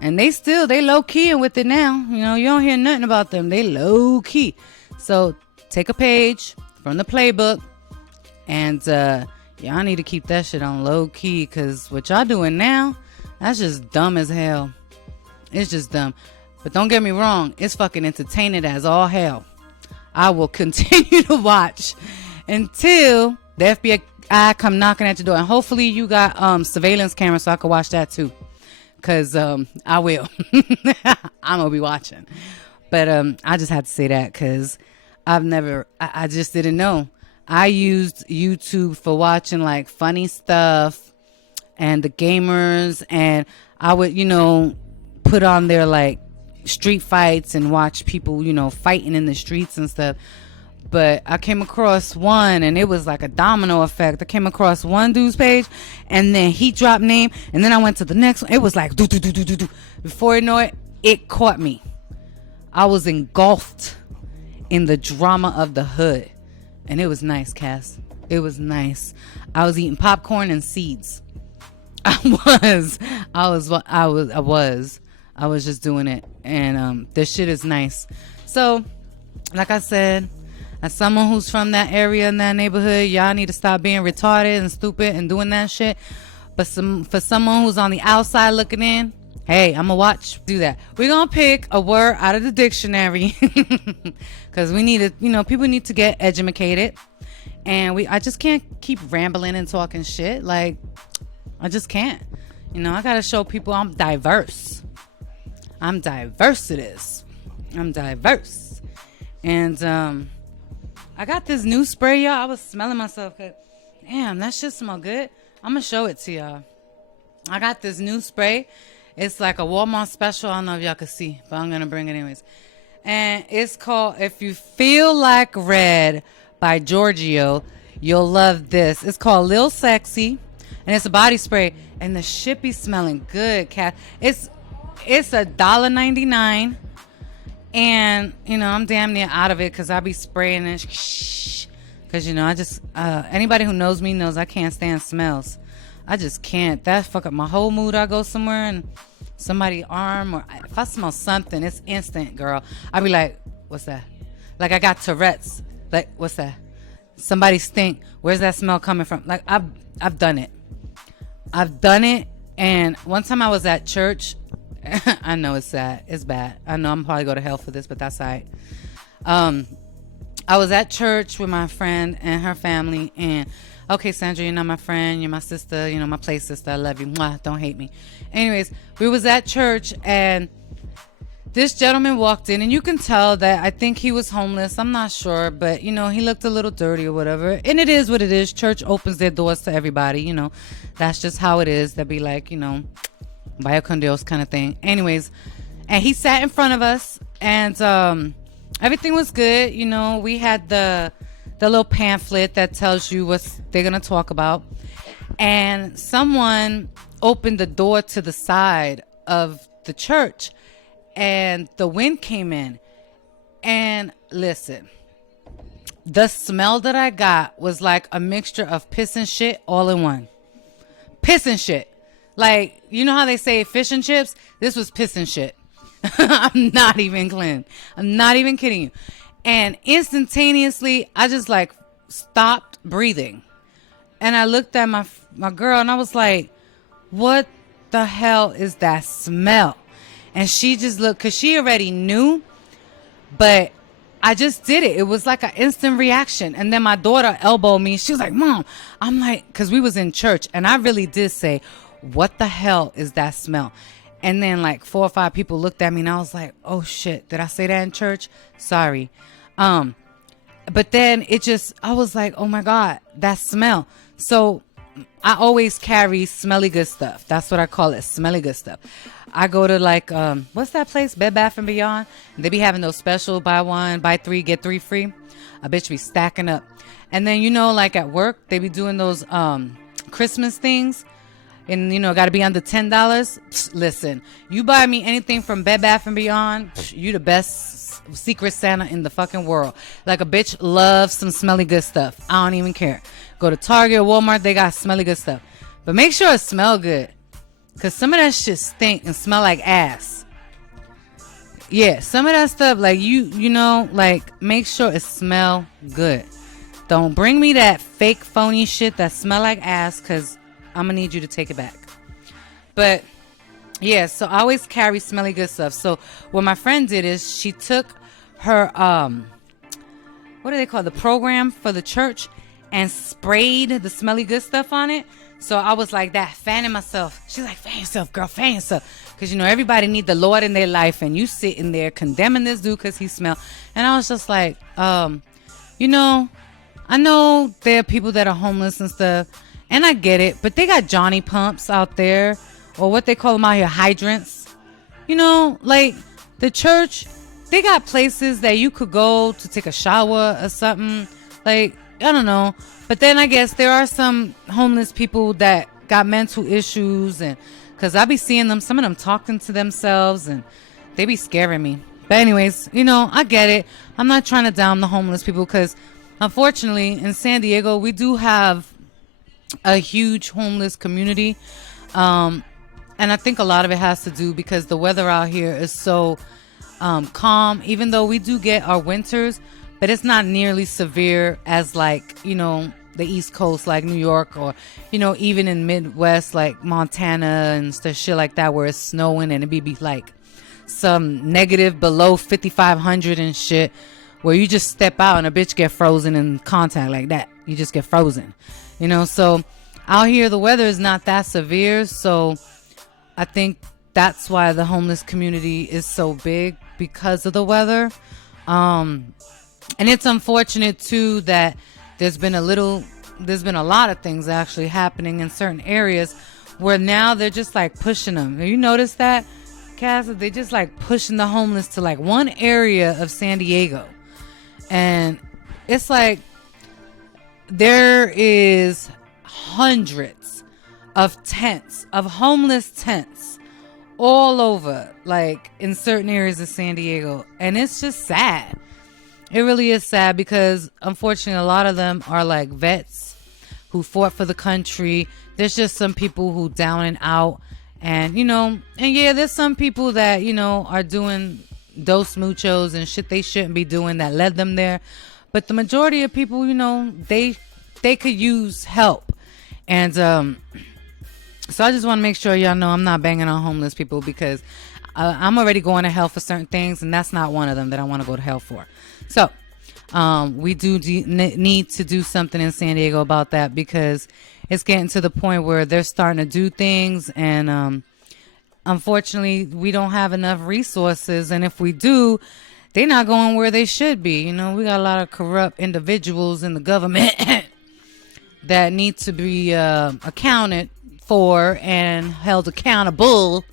And they low key with it now. You don't hear nothing about them. They low key. So take a page from the playbook. And y'all need to keep that shit on low key. Because what y'all doing now, that's just dumb as hell. It's just dumb. But don't get me wrong. It's fucking entertaining as all hell. I will continue to watch until the FBI come knocking at your door. And hopefully you got surveillance camera so I can watch that too. Because I will. I'm going to be watching. But I just had to say that because I just didn't know. I used YouTube for watching like funny stuff and the gamers. And I would, put on their like street fights and watch people, fighting in the streets and stuff. But I came across one and it was like a domino effect. I came across one dude's page and then he dropped name and then I went to the next one. It was like do. Before you know it, it caught me. I was engulfed in the drama of the hood. And it was nice, Cass. It was nice. I was eating popcorn and seeds. I was just doing it. And this shit is nice. So, like I said, as someone who's from that area in that neighborhood, y'all need to stop being retarded and stupid and doing that shit. But for someone who's on the outside looking in, hey, I'm going to do that. We're going to pick a word out of the dictionary because we need to, people need to get educated. And I just can't keep rambling and talking shit. Like, I just can't. I got to show people I'm diverse. I'm diverse to this. I'm diverse. And, I got this new spray, y'all. I was smelling myself. Damn, that shit smell good. I'm going to show it to y'all. I got this new spray. It's like a Walmart special. I don't know if y'all can see, but I'm going to bring it anyways. And it's called If You Feel Like Red by Giorgio. You'll love this. It's called Lil Sexy. And it's a body spray. And the shit be smelling good, cat. It's $1.99. And, I'm damn near out of it because I be spraying it. Because, I just, anybody who knows me knows I can't stand smells. I just can't. That fuck up my whole mood. I go somewhere and somebody's arm or if I smell something, it's instant, girl. I be like, what's that? Like I got Tourette's. Like, what's that? Somebody stink. Where's that smell coming from? Like, I've done it. I've done it. And one time I was at church. I know it's sad. It's bad. I know I'm probably go to hell for this, but that's all right. I was at church with my friend and her family. And, okay, Sandra, you're not my friend. You're my sister. My play sister. I love you. Mwah, don't hate me. Anyways, we was at church and This gentleman walked in, and you can tell that I think he was homeless. I'm not sure, but he looked a little dirty or whatever. And it is what it is. Church opens their doors to everybody. That's just how it is. They'll be like, vaya con Dios kind of thing. Anyways, and he sat in front of us, and everything was good. We had the little pamphlet that tells you what they're gonna talk about, and someone opened the door to the side of the church, and the wind came in. And listen, the smell that I got was like a mixture of piss and shit all in one. Piss and shit. Like, you know how they say fish and chips? This was piss and shit. I'm not even kidding. I'm not even kidding you. And instantaneously, I just like stopped breathing. And I looked at my girl, and I was like, what the hell is that smell? And she just looked, because she already knew, but I just did it. It was like an instant reaction. And then my daughter elbowed me. She was like, Mom. I'm like, because we was in church, and I really did say, what the hell is that smell? And then like 4 or 5 people looked at me, and I was like, oh shit, did I say that in church? Sorry. But then I was like, oh my God, that smell. So I always carry smelly good stuff. That's what I call it, smelly good stuff. I go to like, what's that place? Bed Bath & Beyond. They be having those special buy 1, buy 3, get 3 free. I bitch be stacking up. And then, like at work, they be doing those Christmas things. And, got to be under $10. Psh, listen, you buy me anything from Bed Bath & Beyond, psh, you the best Secret Santa in the fucking world. Like a bitch loves some smelly good stuff. I don't even care. Go to Target or Walmart, they got smelly good stuff. But make sure it smell good. Because some of that shit stink and smell like ass. Yeah, some of that stuff, like like make sure it smell good. Don't bring me that fake phony shit that smell like ass, because I'm going to need you to take it back. But yeah, so I always carry smelly good stuff. So what my friend did is she took her, what do they call it? The program for the church, and sprayed the smelly good stuff on it. So I was like that, fanning myself. She's like, fan yourself, girl, fan yourself. Because, everybody need the Lord in their life, and you sitting there condemning this dude because he smell. And I was just like, I know there are people that are homeless and stuff, and I get it, but they got Johnny pumps out there, or what they call them out here, hydrants. Like the church, they got places that you could go to take a shower or something. Like, I don't know. But then I guess there are some homeless people that got mental issues, and because I be seeing them, some of them talking to themselves, and they be scaring me. But anyways, I get it. I'm not trying to down the homeless people, because unfortunately in San Diego, we do have a huge homeless community. And I think a lot of it has to do because the weather out here is so calm, even though we do get our winters, but it's not nearly severe as like, the East Coast, like New York, or, even in Midwest, like Montana and stuff, shit like that, where it's snowing and it be like some negative below 5,500 and shit, where you just step out and a bitch get frozen in contact like that. You just get frozen, so out here the weather is not that severe. So I think that's why the homeless community is so big, because of the weather. And it's unfortunate too that there's been a lot of things actually happening in certain areas where now they're just like pushing them. Have you noticed that, Cass? They just like pushing the homeless to like one area of San Diego. And it's like there is hundreds of tents, of homeless tents all over, like in certain areas of San Diego. And it's just sad. It really is sad, because unfortunately a lot of them are like vets who fought for the country. There's just some people who down and out, and and yeah, there's some people that are doing dos muchos and shit they shouldn't be doing that led them there. But the majority of people, they could use help. And so I just want to make sure y'all know I'm not banging on homeless people, because I'm already going to hell for certain things, and that's not one of them that I want to go to hell for. So we do need to do something in San Diego about that, because it's getting to the point where they're starting to do things, and unfortunately, we don't have enough resources. And if we do, they're not going where they should be. You know, we got a lot of corrupt individuals in the government that need to be accounted for and held accountable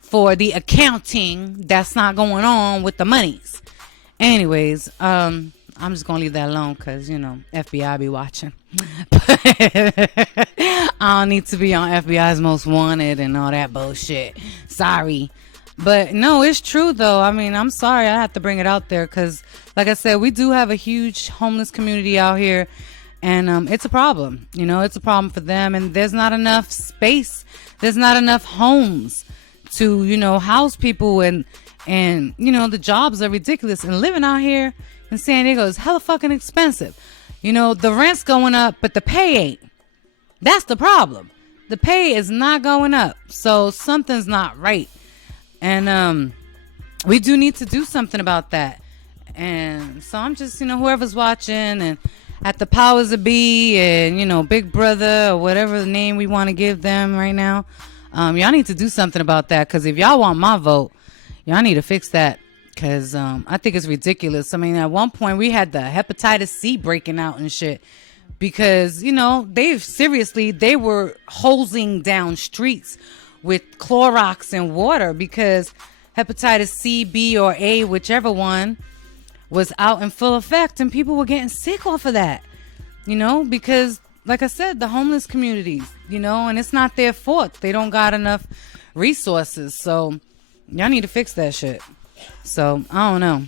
for the accounting that's not going on with the monies. Anyways, I'm just gonna leave that alone because, you know, FBI be watching. I don't need to be on FBI's Most Wanted and all that bullshit. Sorry. But no, it's true though. I mean, I'm sorry I have to bring it out there because, like I said, we do have a huge homeless community out here. And it's a problem. You know, it's a problem for them. And there's not enough space. There's not enough homes to, you know, house people. And you know, the jobs are ridiculous. And living out here in San Diego is hella fucking expensive. You know, the rent's going up, but the pay ain't. That's the problem. The pay is not going up. So something's not right. And we do need to do something about that. And so I'm just, you know, whoever's watching and at the powers that be and, you know, Big Brother or whatever the name we want to give them right now, y'all need to do something about that. Because if y'all want my vote, y'all need to fix that. Because I think it's ridiculous. I mean, at one point we had the hepatitis C breaking out and shit. Because, you know, they were hosing down streets with Clorox and water because hepatitis C, B, or A, whichever one, was out in full effect, and people were getting sick off of that, you know, because, like I said, the homeless communities, you know, and it's not their fault. They don't got enough resources, so y'all need to fix that shit. So, I don't know.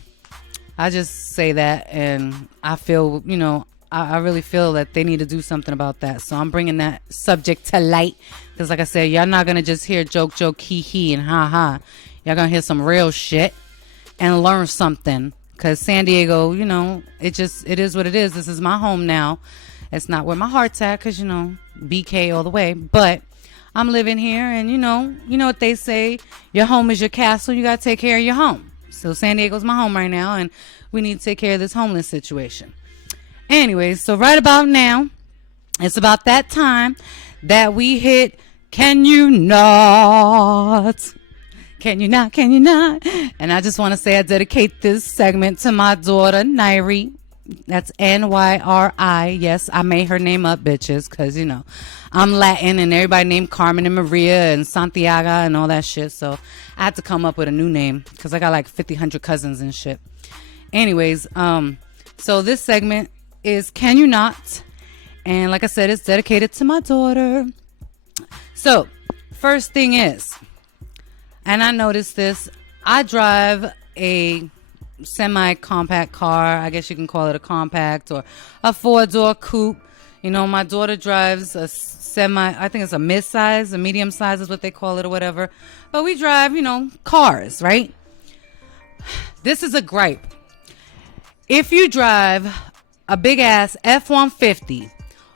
I just say that, and I feel, you know, I really feel that they need to do something about that. So I'm bringing that subject to light, because, like I said, y'all not going to just hear joke, hee, and ha. Y'all going to hear some real shit and learn something. Because San Diego, you know, it is what it is. This is my home now. It's not where my heart's at because, you know, BK all the way. But I'm living here and, you know what they say. Your home is your castle. You got to take care of your home. So San Diego's my home right now and we need to take care of this homeless situation. Anyways, so right about now, it's about that time that we hit Can You Not? Can you not? Can you not? And I just want to say I dedicate this segment to my daughter, Nairi. That's Nyri. Yes, I made her name up, bitches, because, you know, I'm Latin and everybody named Carmen and Maria and Santiago and all that shit. So I had to come up with a new name because I got like 100 cousins and shit. Anyways, so this segment is Can You Not? And like I said, it's dedicated to my daughter. So first thing is, and I noticed this, I drive a semi-compact car. I guess you can call it a compact or a 4-door coupe. You know, my daughter drives a I think it's a mid-size, a medium size is what they call it or whatever. But we drive, you know, cars, right? This is a gripe. If you drive a big-ass F-150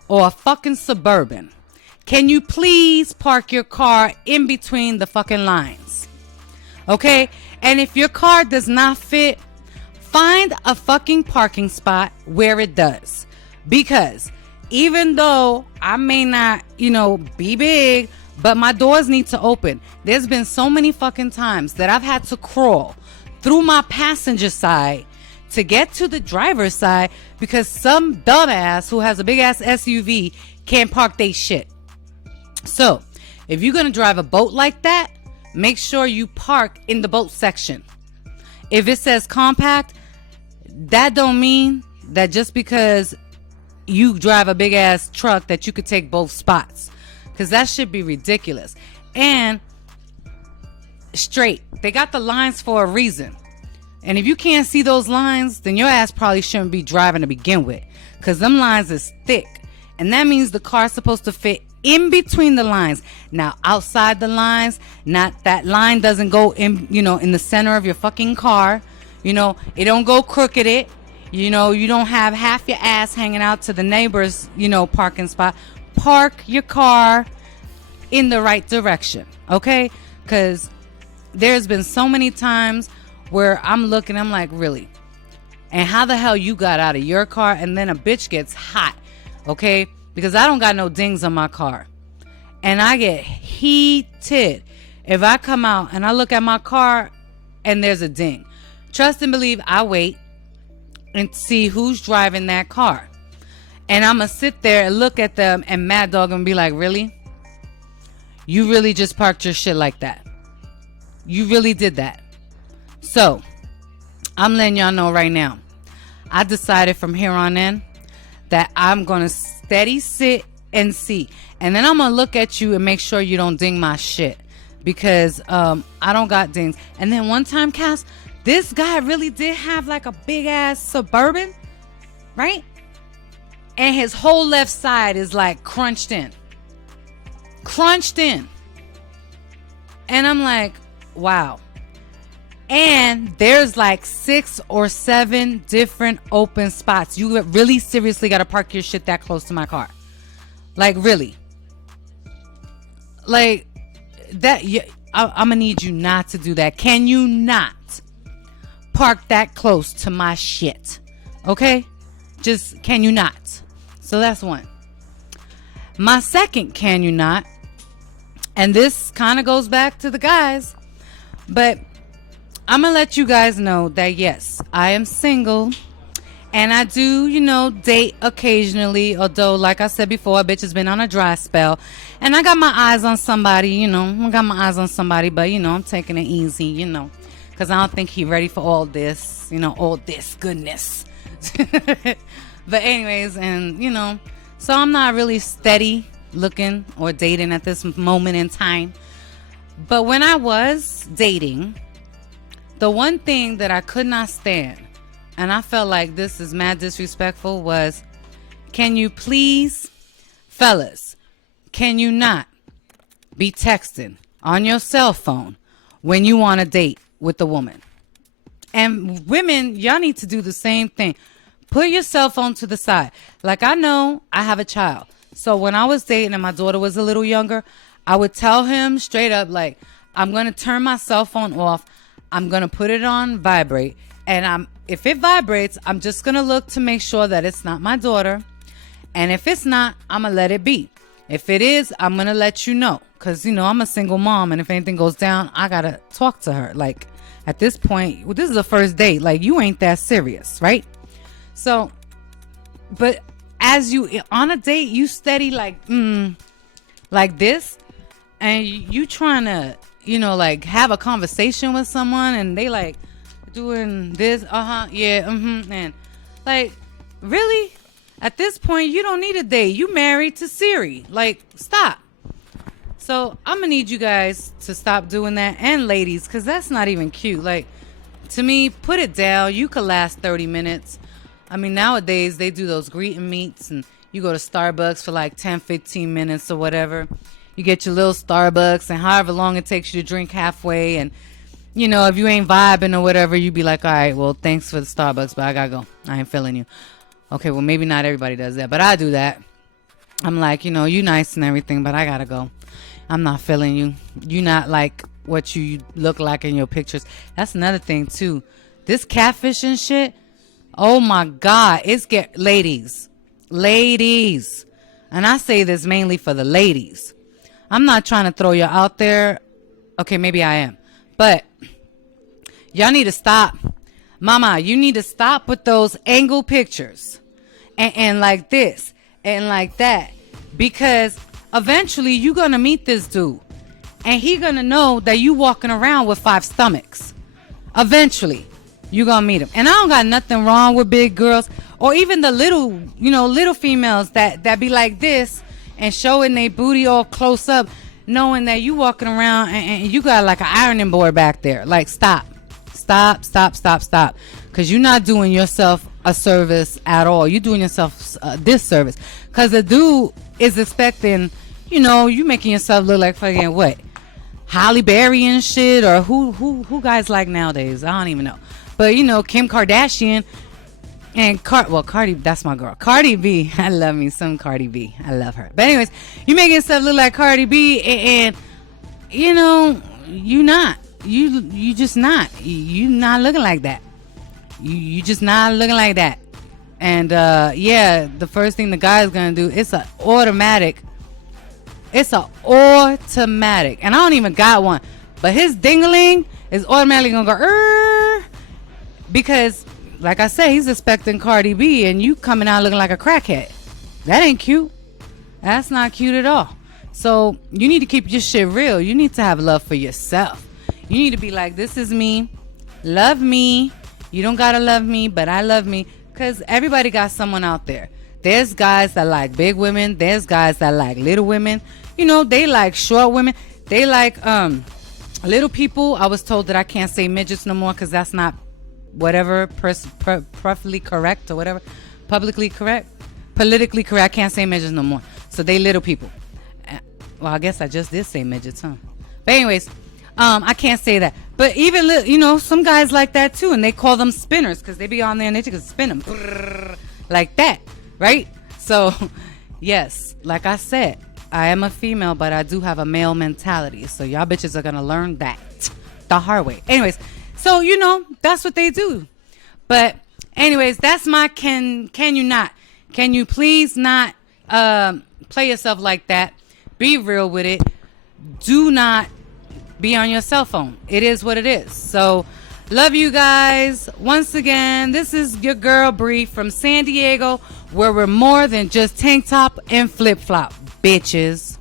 or a fucking Suburban, can you please park your car in between the fucking lines? Okay? And if your car does not fit, find a fucking parking spot where it does. Because even though I may not, you know, be big, but my doors need to open. There's been so many fucking times that I've had to crawl through my passenger side to get to the driver's side because some dumbass who has a big ass SUV can't park they shit. So, if you're going to drive a boat like that, make sure you park in the boat section. If it says compact, that don't mean that just because you drive a big ass truck that you could take both spots. Because that should be ridiculous. And straight. They got the lines for a reason. And if you can't see those lines, then your ass probably shouldn't be driving to begin with. Because them lines is thick. And that means the car's supposed to fit in between the lines. Now, outside the lines, not that line doesn't go in, you know, in the center of your fucking car. You know, it don't go crooked it. You know, you don't have half your ass hanging out to the neighbor's, you know, parking spot. Park your car in the right direction, okay? Because there's been so many times where I'm looking, I'm like, really? And how the hell you got out of your car and then a bitch gets hot, okay? Because I don't got no dings on my car. And I get heated. If I come out and I look at my car and there's a ding, trust and believe I wait and see who's driving that car. And I'm going to sit there and look at them and mad dog and be like, really? You really just parked your shit like that? You really did that? So, I'm letting y'all know right now. I decided from here on in that I'm going to steady sit and see. And then I'm going to look at you and make sure you don't ding my shit. Because I don't got dings. And then one time, Cass, this guy really did have like a big ass Suburban, right? And his whole left side is like crunched in. Crunched in. And I'm like, wow. And there's like 6 or 7 different open spots. You really seriously got to park your shit that close to my car. Like, really. Like, that. I'm going to need you not to do that. Can you not park that close to my shit? Okay? Just, can you not? So that's one. My second, can you not? And this kind of goes back to the guys. But I'm going to let you guys know that, yes, I am single. And I do, date occasionally. Although, like I said before, a bitch has been on a dry spell. And I got my eyes on somebody, I got my eyes on somebody. But, I'm taking it easy, because I don't think he's ready for all this, all this goodness. But anyways, and, so I'm not really steady looking or dating at this moment in time. But when I was dating, the one thing that I could not stand, and I felt like this is mad disrespectful, was, can you please, fellas, can you not be texting on your cell phone when you want to date with a woman? And women, y'all need to do the same thing. Put your cell phone to the side. Like, I know I have a child. So when I was dating and my daughter was a little younger, I would tell him straight up, like, I'm going to turn my cell phone off. I'm going to put it on vibrate. And if it vibrates, I'm just going to look to make sure that it's not my daughter. And if it's not, I'm going to let it be. If it is, I'm going to let you know. Because, I'm a single mom. And if anything goes down, I got to talk to her. Like, at this point, this is a first date. Like, you ain't that serious, right? So, but as you on a date, you steady like this, and you trying to, like have a conversation with someone, and they like doing this, and like, really, at this point, you don't need a date. You married to Siri. Like, stop. So I'm gonna need you guys to stop doing that, and ladies, because that's not even cute. Like, to me, put it down. You could last 30 minutes. I mean, nowadays, they do those greet and meets, and you go to Starbucks for like 10, 15 minutes or whatever. You get your little Starbucks, and however long it takes you to drink halfway, and, if you ain't vibing or whatever, you be like, all right, well, thanks for the Starbucks, but I gotta go. I ain't feeling you. Okay, well, maybe not everybody does that, but I do that. I'm like, you nice and everything, but I gotta go. I'm not feeling you. You not like what you look like in your pictures. That's another thing, too. This catfishing shit, oh my God, ladies, and I say this mainly for the ladies. I'm not trying to throw you out there. Okay, maybe I am, but y'all need to stop. Mama, you need to stop with those angle pictures and like this and like that, because eventually you're going to meet this dude and he going to know that you walking around with 5 stomachs. Eventually. You gonna meet him. And I don't got nothing wrong with big girls or even the little females that be like this and showing their booty all close up, knowing that you walking around and you got like an ironing board back there. Like, stop. Because you're not doing yourself a service at all. You're doing yourself a disservice. Because the dude is expecting, you making yourself look like fucking what? Halle Berry and shit, or who guys like nowadays? I don't even know. But, Kim Kardashian and Cardi, that's my girl. Cardi B. I love me some Cardi B. I love her. But anyways, you making stuff look like Cardi B and you not. You just not. You not looking like that. You just not looking like that. And, the first thing the guy's going to do, it's an automatic. And I don't even got one. But his dingling is automatically gonna go because, like I said, he's expecting Cardi B, and you coming out looking like a crackhead. That ain't cute. That's not cute at all. So you need to keep your shit real. You need to have love for yourself. You need to be like, this is me. Love me. You don't gotta love me, but I love me. Because everybody got someone out there. There's guys that like big women. There's guys that like little women. You know, they like short women. They like little people. I was told that I can't say midgets no more because that's not whatever perfectly correct or whatever. Publicly correct. Politically correct. I can't say midgets no more. So they little people. Well, I guess I just did say midgets, huh? But anyways, I can't say that. But even, you know, some guys like that too, and they call them spinners because they be on there and they just spin them like that, right? So, yes, like I said, I am a female, but I do have a male mentality. So y'all bitches are gonna learn that the hard way. Anyways, so you know that's what they do. But anyways, that's my can you not? Can you please not play yourself like that? Be real with it. Do not be on your cell phone. It is what it is. So, love you guys. Once again, this is your girl Bri from San Diego, where we're more than just tank top and flip flop, bitches.